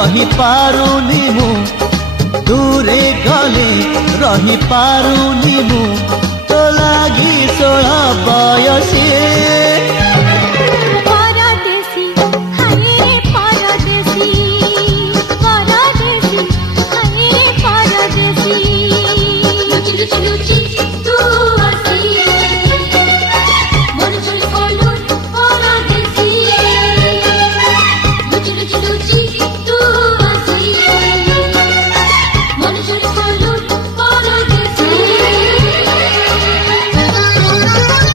रही पारुनी मु दूरे गले रही पारुनी मु तो लागी 16 बयसी